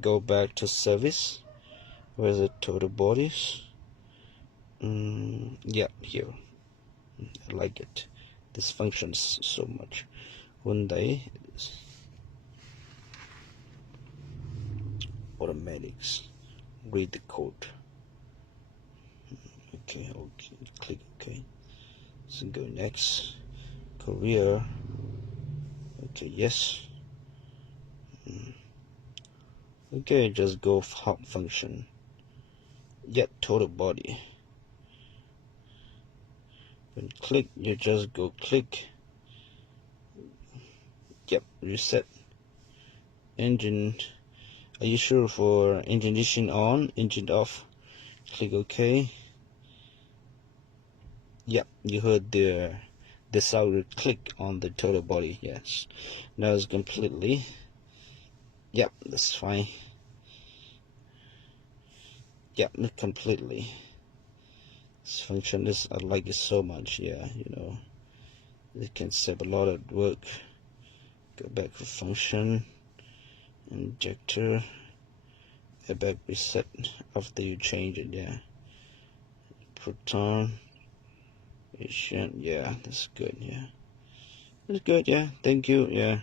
go back to service. Where's the total bodies? Yeah, here. I like it. This functions so much. One day automatics. Read the code. Okay, click OK. So go next. Career. Okay, yes. Okay, just go hop function. Get total body. When click, you just go click. Yep, reset. Engine. Are you sure for engine ignition on, engine off? Click OK. Yep, you heard the sound click on the total body. Yes, now it's completely. Yep, that's fine. Yep, completely. This function is, I like it so much. Yeah, you know, it can save a lot of work. Go back to function, injector, back reset after you change it. Yeah, proton, yeah, that's good. Yeah, that's good. Yeah, thank you. Yeah.